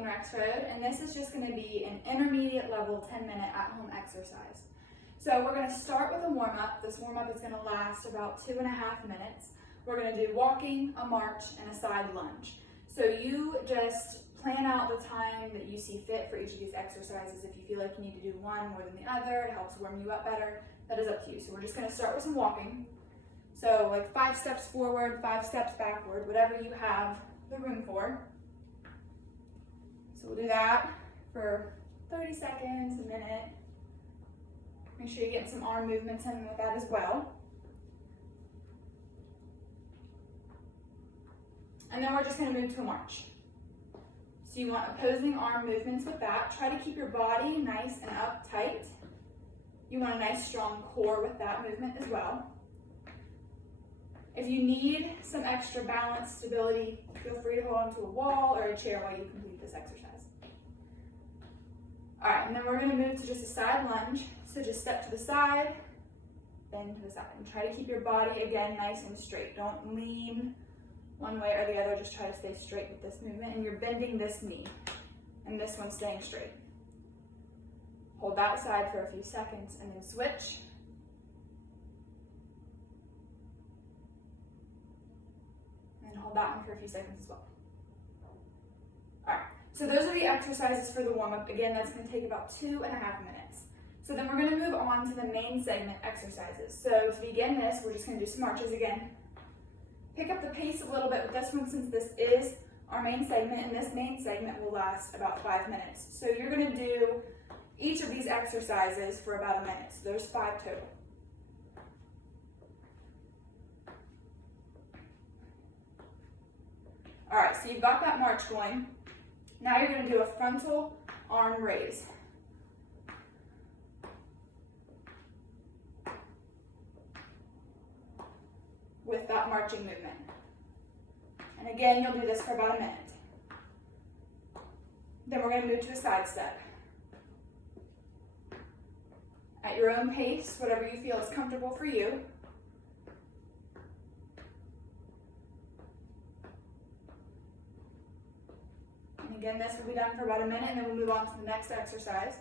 on our episode, and this is just going to be an intermediate level 10-minute at-home exercise. So we're going to start with a warm-up. This warm-up is going to last about 2.5 minutes. We're going to do walking, a march, and a side lunge. So you just plan out the time that you see fit for each of these exercises. If you feel like you need to do one more than the other, it helps warm you up better, that is up to you. So we're just going to start with some walking. So like 5 steps forward, 5 steps backward, whatever you have the room for. So we'll do that for 30 seconds, a minute. Make sure you're getting some arm movements in with that as well. And then we're just going to move to a march. So you want opposing arm movements with that. Try to keep your body nice and uptight. You want a nice strong core with that movement as well. If you need some extra balance, stability, feel free to hold onto a wall or a chair while you complete this exercise. All right, and then we're going to move to just a side lunge. So just step to the side, bend to the side, and try to keep your body, again, nice and straight. Don't lean one way or the other, just try to stay straight with this movement, and you're bending this knee, and this one's staying straight. Hold that side for a few seconds, and then switch. And hold that one for a few seconds as well. All right, so those are the exercises for the warm-up. Again, that's going to take about 2.5 minutes. So then we're going to move on to the main segment exercises. So to begin this, we're just going to do some marches again. Pick up the pace a little bit with this one since this is our main segment, and this main segment will last about 5 minutes. So you're going to do each of these exercises for about a minute. So there's 5 total. All right, so you've got that march going. Now you're going to do a frontal arm raise. With that marching movement. And again, you'll do this for about a minute. Then we're going to move to a side step. At your own pace, whatever you feel is comfortable for you. And again, this will be done for about a minute, and then we'll move on to the next exercise,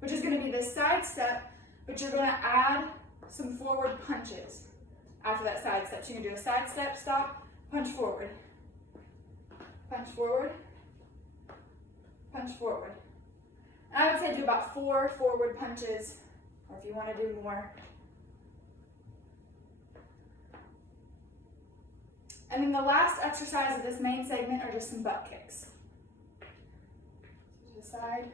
which is going to be the side step, but you're going to add some forward punches after that side step. So you're going to do a side step, stop, punch forward. Punch forward, punch forward. And I would say do about 4 forward punches, or if you want to do more. And then the last exercise of this main segment are just some butt kicks. To the side.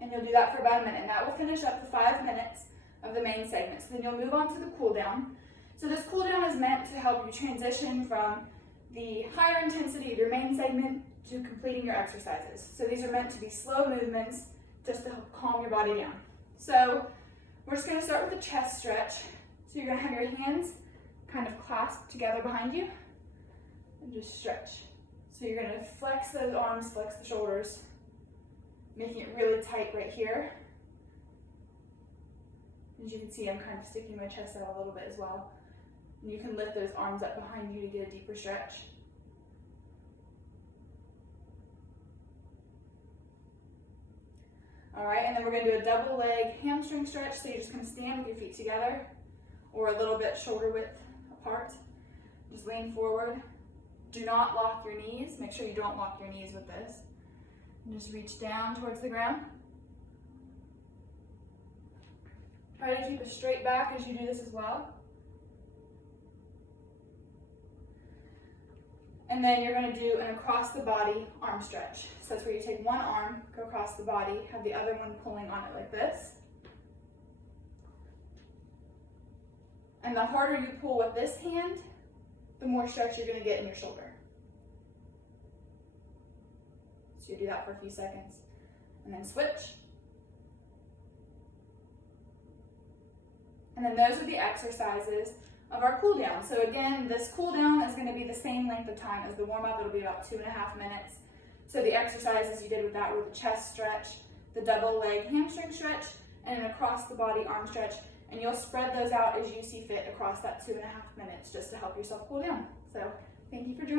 And you'll do that for about a minute. And that will finish up the 5 minutes of the main segment. So then you'll move on to the cool down. So this cool down is meant to help you transition from the higher intensity of your main segment to completing your exercises. So these are meant to be slow movements just to help calm your body down. So we're just going to start with a chest stretch. So you're going to have your hands kind of clasped together behind you and just stretch. So you're going to flex those arms, flex the shoulders, making it really tight right here. As you can see, I'm kind of sticking my chest out a little bit as well. And you can lift those arms up behind you to get a deeper stretch. All right, and then we're going to do a double leg hamstring stretch. So you're just going to stand with your feet together or a little bit shoulder width apart. Just lean forward. Do not lock your knees. Make sure you don't lock your knees with this. And just reach down towards the ground. Try to keep a straight back as you do this as well. And then you're going to do an across the body arm stretch. So that's where you take one arm, go across the body, have the other one pulling on it like this. And the harder you pull with this hand, the more stretch you're going to get in your shoulder. So you do that for a few seconds. And then switch. And then those are the exercises of our cool down. So again, this cool down is going to be the same length of time as the warm up. It'll be about 2.5 minutes. So the exercises you did with that were the chest stretch, the double leg hamstring stretch, and an across the body arm stretch. and you'll spread those out as you see fit across that 2.5 minutes just to help yourself cool down. So thank you for joining.